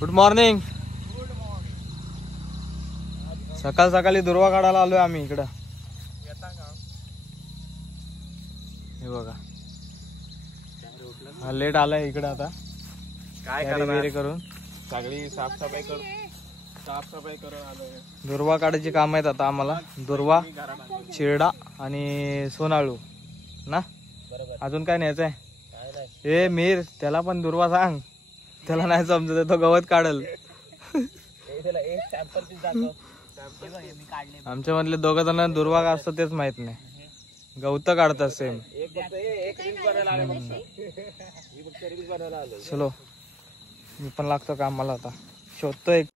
Good morning. सकाळ सकाळी दुर्वा काढायला आलोय आम्ही इकडं. हे बघा हा लेट आलाय इकडं. आता काय करून सगळी साफसफाई करून आलोय. दुर्वा काढायची काम आहेत आता आम्हाला. दुर्वा, चिरडा आणि सोनाळू ना. अजून काय न्यायचंय? ए मीर, त्याला पण दुर्वा सांग. त्याला नाही समजत, तो गवत काढल. आमच्या मधले दोघ जण दुर्वा का असतं तेच माहित नाही. गवत काढतात सेम. चलो मी पण लागतो कामाला आता. शोधतो एक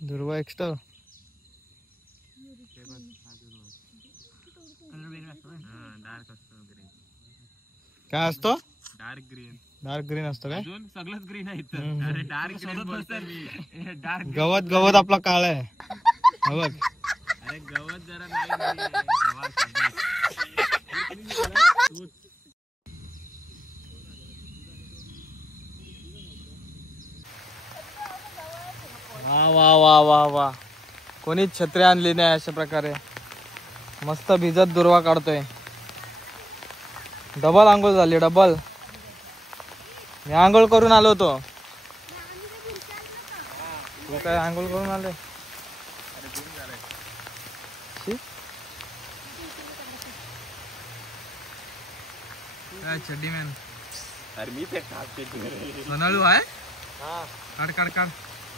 दुर्वा एक्स्ट्रा. काय असतो? Dark green. डार्क ग्रीन असतो काय? सगळंच ग्रीन आहे इथं. अरे डार्क ग्रीन. गवत गवत आपला काळा आहे. बघ अरे गवत जरा नाही. वा वा वा वा वा. कोणीच छत्री आणली नाही. अशा प्रकारे मस्त भिजत दुर्वा काढतोय. डबल आंघोळ झाली. डबल. मी आंघोळ करून आलो होतो. तू काय आंघोळ करून आले? काय चड्डी मॅन. अरे मी ते सोनाळू आहे. काढ काढ काढ.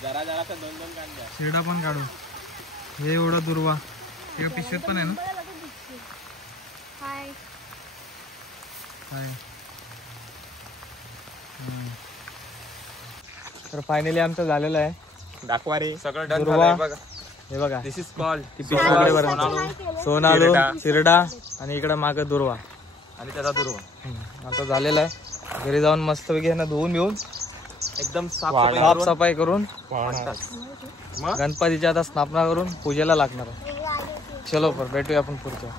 जरा जरा दोन दोन काढ. शिरडा पण काढू. हे एवढं दुर्वा. हे पिशवीत पण आहे ना. हाय. तर फायनली आमचं झालेलं आहे. दाखवा रे सगळं डन दुर्वा. बघा. हे बघा दिस इज कॉल्ड सोनाळू, चिरडा आणि इकडं माग दुर्वा आणि त्याचा दुर्वा. आता झालेला आहे. घरी जाऊन मस्त पैकी ना धुवून घेऊन एकदम साफसफाई करून गणपतीची आता स्थापना करून पूजेला लागणार आहे. चलो पर भेटूया आपण पुढच्या.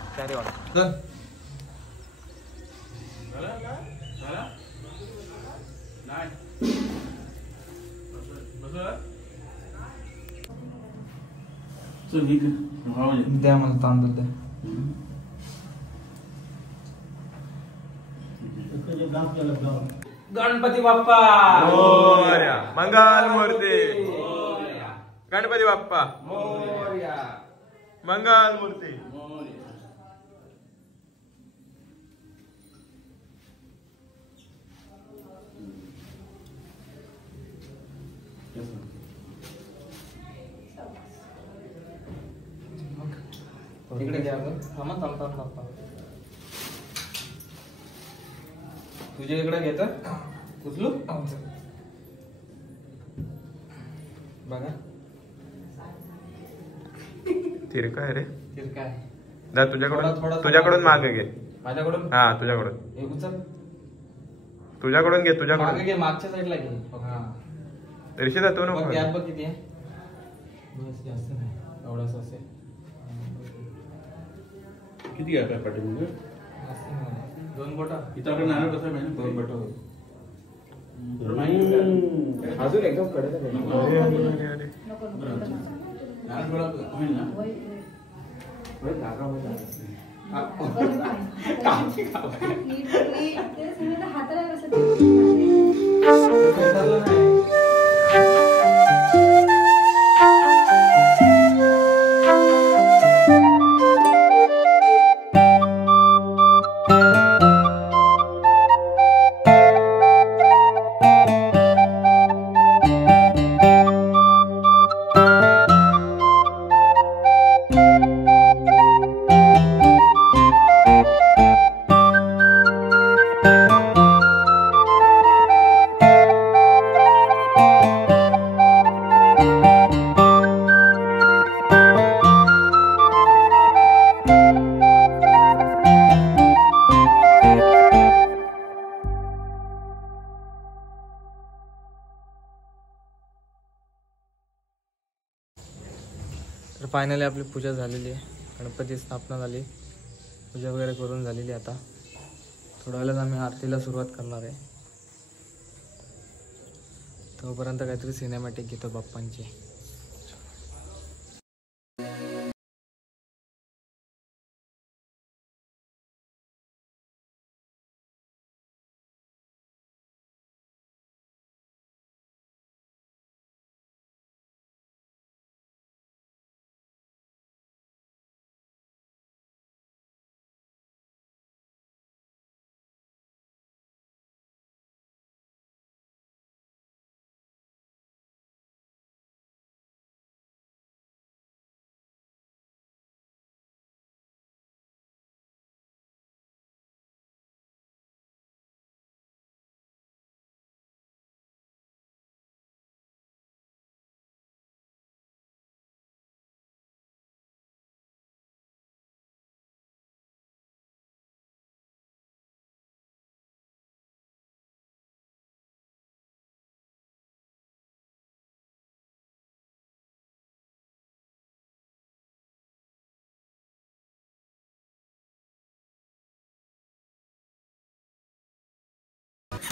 द्या मला तांदूळ द्या. गणपती बाप्पा मोरया. मंगल मूर्ती. गणपती बाप्पा मोरया. मंगल मूर्ती. इकडे घ्या. थांबा. तुझ्या इकडे घेत उचलू बघा. तिरका आहे रे. तिरका आहे. तुझ्याकडून मागे घे. माझ्याकडून. हा तुझ्याकडून. हे उचल. तुझ्याकडून घे. मागे घे. मागच्या साईडला घे. हा ऋषिता तू नको. गॅप बघ किती आहे. जास्त नाही. एवढाच असेल. किती आहे काय पाठी? 2 बोटा. इथं आपण नारळ कसं आहे? 2 बोटा. अजून एकदम कडे नारळ होईल ना. तर फायनली आपली पूजा झालेली आहे. गणपती स्थापना झाली. पूजा वगैरे करून झालेली. आता थोड्या वेळात आम्ही आरतीला सुरुवात करणार आहे. तोपर्यंत काहीतरी सिनेमॅटिक घेतो बाप्पांची.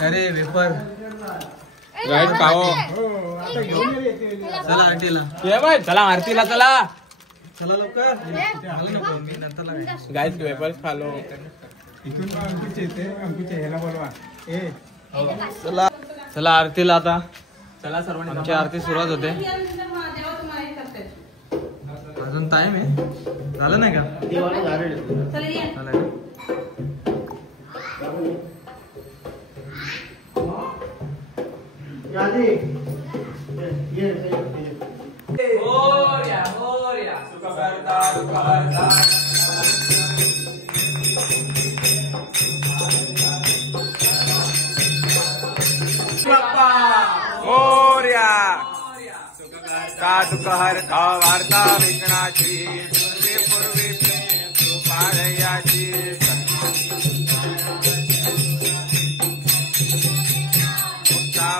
अरे वेपर गाईस खाओ. चला आरतीला. चला आरतीला चला. चला लवकर. मला नको, मी नंतर लागेल. गाईस वेपर्स खालो. चला चला आरतीला आता. चला सर्वांनी आमची आरती सुरुवात होते. अजून टाइम आहे. झालं नाही का? झालं. का दुःख हरता वार्ता विघ्नाची पूर्वी कृपालयाची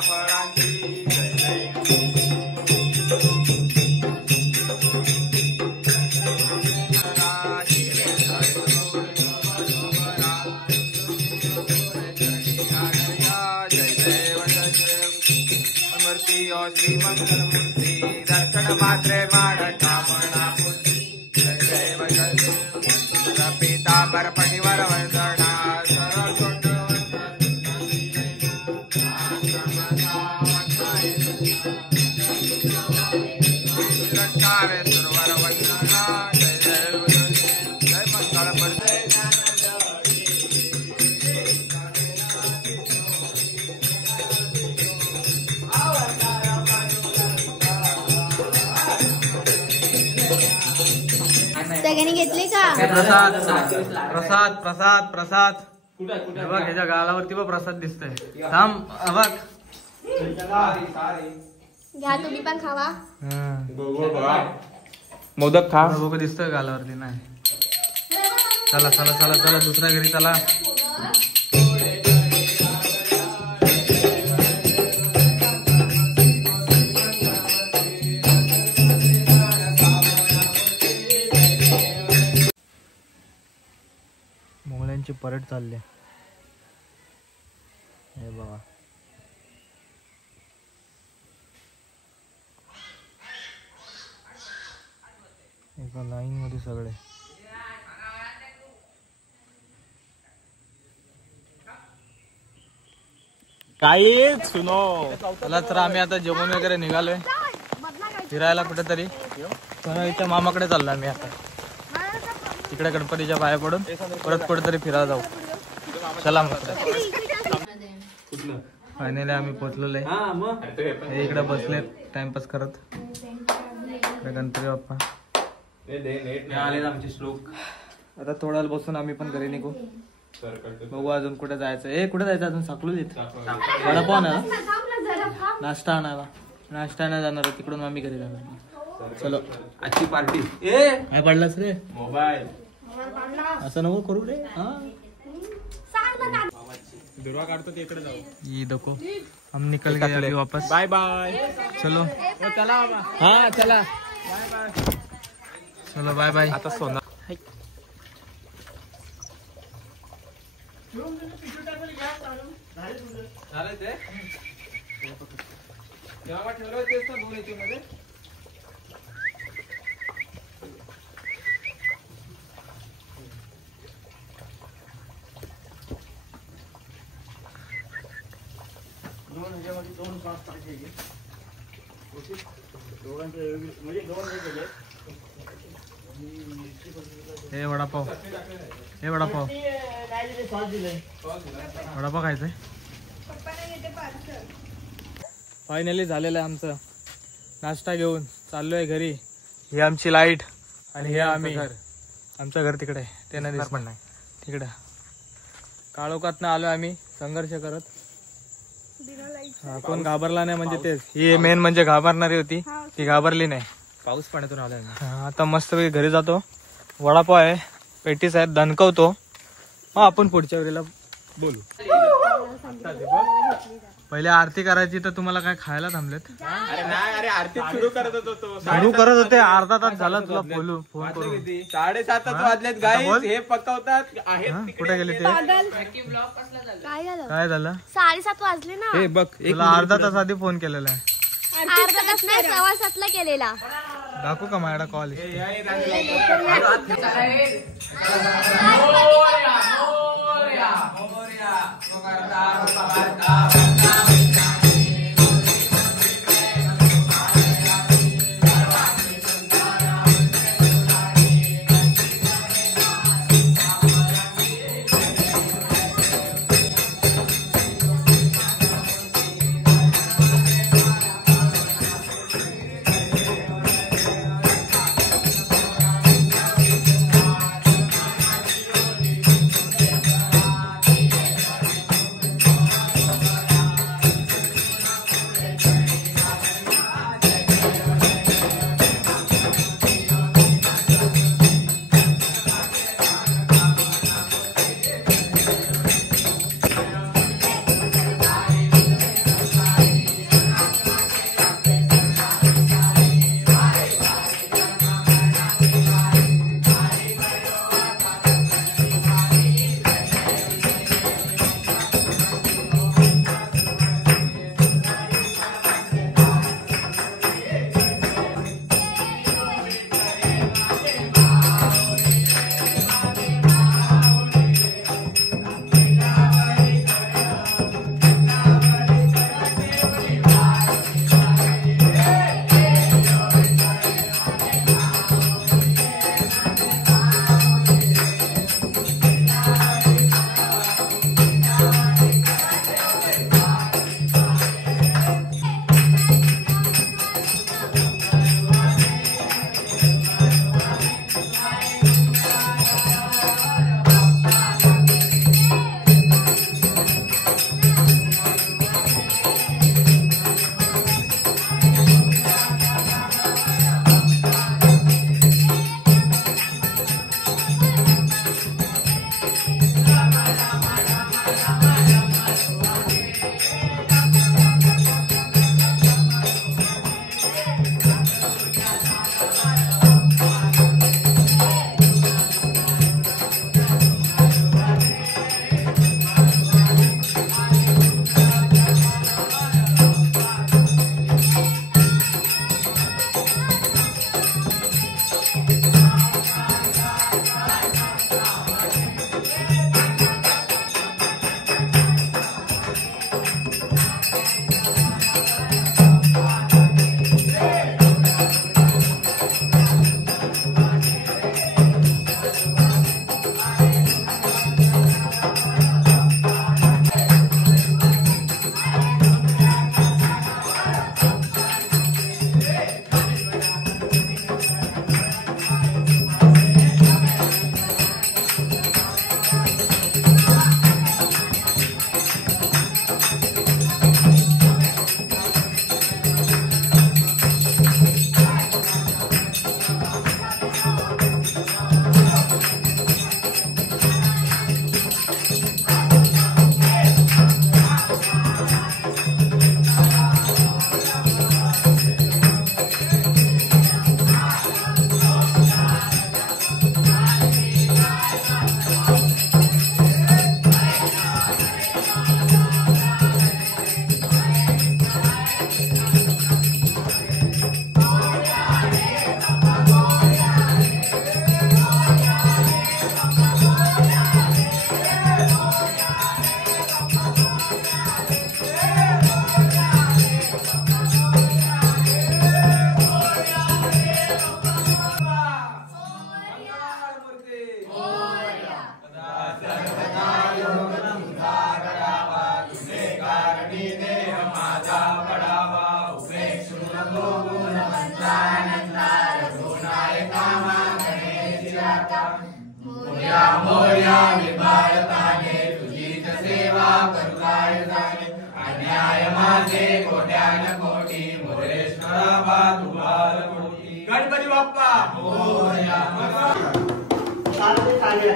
फळांची श्री मंगलमूर्ती दर्शन मात्रे माडता म्हणा जय जय पीतांबर पटिवर वंदना सरसुंड लंकावे सुरवर वंदना जय जय जय मंगल पडते. सगळ्यांनी घेतले का? प्रसाद प्रसाद प्रसाद प्रसाद. हे बघ ह्याच्या गालावरती पण प्रसाद दिसतोय. थांब बघ. घ्या तुम्ही पण खावा. मोदक खा. बघ दिसतोय गालावरती. नाही चला चला चला चला दुसऱ्या घरी चला. मोगल्यांची परेड चालली. हे बघा एका लाईन मध्ये सगळे. काहीच सुनो. चला तर आम्ही आता जेवण वगैरे निघालोय फिरायला कुठेतरी. इथं मामाकडे चाललोय आम्ही आता. तिकडे गणपतीच्या पाया पडून परत कुठेतरी फिरायला जाऊ. चला मग फायनली आम्ही पोहोचलेलो आहे. इकडे बसले टाइमपास करत. इकडे गणपती बाप्पा आले आमचे श्लोक. आता थोडा वेळ बसून आम्ही पण घरी निघू. बघू अजून कुठे जायचं. कुठे जायचं अजून? साकलूज येत वडापाव आणायला, नाश्ता आणायला. नाश्ता आणायला जाणार तिकडून आम्ही घरी जाणार. चलो आजची पार्टी. काय पडलास रे? मोबाईल असं नको करू रे. दुर्वा काढतो तिकडे जाऊ. ये देखो हम निकल गए अभी वापस. Bye bye. चलो चला बाबा. हाँ चला. Bye bye. चलो बाय बाय. आता सोना झालं ते तेव्हा ठेवलं तेच ना 2 याची मध्ये. हे वडापाव वडापाव खायचंय. फायनली झालेलं आहे आमचं. नाश्ता घेऊन चाललोय घरी. ही आमची लाईट आणि हे आम्ही आमचं घर तिकडे ते नाही दिसत नाही तिकडे. काळोखातनं आलोय आम्ही संघर्ष करत. कोण घाबरला नाही म्हणजे तेच. ही मेन म्हणजे घाबरणारी होती ती घाबरली नाही. पाऊस पाण्यातून आलाय. आता मस्त घरी जातो. वडापाव आहे पेटीस आहेत दणकवतो. मग आपण पुढच्या वेळेला बोलू. पहिले आरती करायची तर तुम्हाला काय खायला थांबलेत. अरे नाही, अरे आरती सुरू करत होतो तो. सुरू करत होते. अर्धा तास झाला तुला फोन करून. 7:30 वाजलेत गाईस. हे पकवतात आहेत हा, कुठे गेले ते. काय झालं काय झालं 7:30 वाजले ना. हे बघ तुला अर्धा तास आधी फोन केलेला आहे. अर्धा तास नाही 7:15 केलेला. दाखवू का माझ्या कॉल.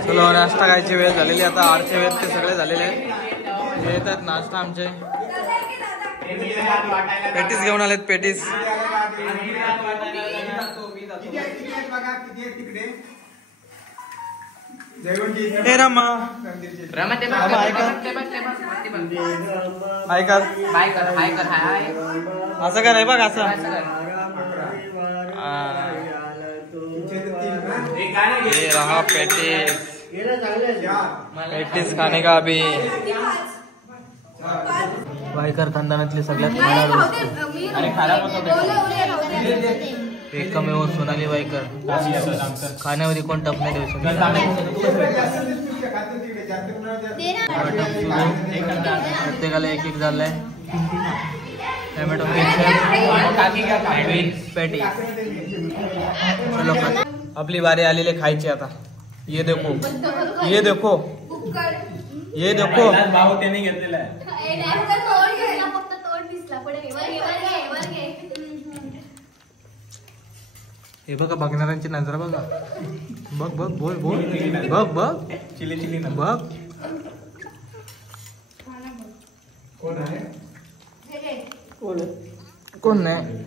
चलो नाश्ता खायची वेळ झालेली आता 8चे वेळ ते सगळे झालेले आहेत हे येतात नाश्ता आमचे पेटीस घेऊन आलेत पेटीस हे रमा असं कर बघ असं ये रहा पेटीस पेटीस खाने का अभी वायकर खानदानातले सगळ्यात खाणारे एकमेव सोनाली वायकर खाण्यामध्ये कोण टप नाही देऊ शकत प्रत्येकाला एक एक झालंय टोमॅटो पेटी चलो आपली बारी आलेली खायची आता ये देखो ये देखो ये देखो भाऊ त्याने घेतलेला आहे हे बघा बघणाऱ्यांची नजर बघा बघ बघ बोल बोल बघ बघ चिली चिली बघ कोण नाही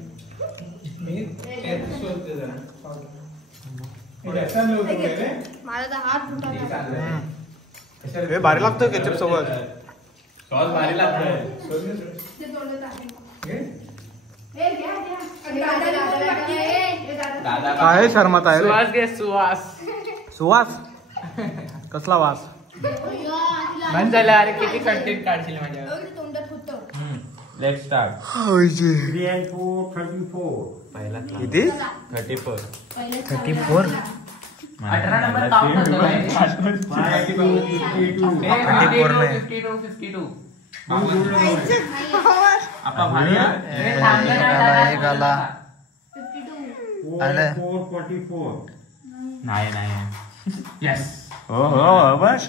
हे भारी लागतं केचप सोबत सॉस भारी लागतोय काय शर्मात आहे सुवास घे सुवास सुवास कसला वास बंद झालं अरे किती कंटेंट काढशील माझ्या लेट्स स्टार्ट किती 34 34 18 नंबर काउंट होतो आपला भारी एक आला आलं नाही नाही यस हो हो बस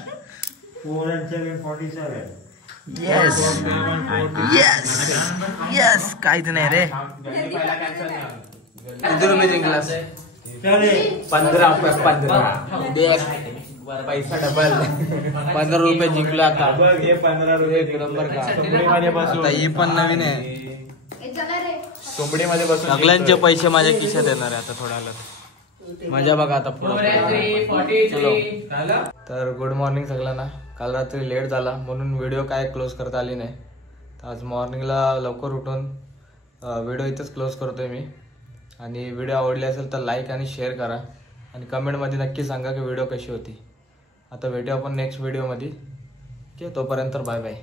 येस येस काहीच नाही रे किती रुपये जिंकलास 15 पैसा डबल 15 रुपये जिंकले आता हे 15 रुपये एक नंबर का कोंबडीमध्ये बसून आता ही पण नवीन आहे कोंबडीमध्ये बसून सगळ्यांचे पैसे माझ्या खिशात येणार आहे आता थोड्या मजा बघा आता पुढे तर गुड मॉर्निंग सगळ्यांना काल रात्री लेट झाला म्हणून व्हिडिओ काय क्लोज करता आली नाही तर आज मॉर्निंगला लवकर उठून व्हिडिओ इथंच क्लोज करतोय मी आणि व्हिडिओ आवडली असेल तर लाईक आणि शेअर करा आणि कमेंटमध्ये नक्की सांगा की व्हिडिओ कशी होती आता भेटू आपण नेक्स्ट व्हिडिओमध्ये ठीक आहे तोपर्यंत बाय बाय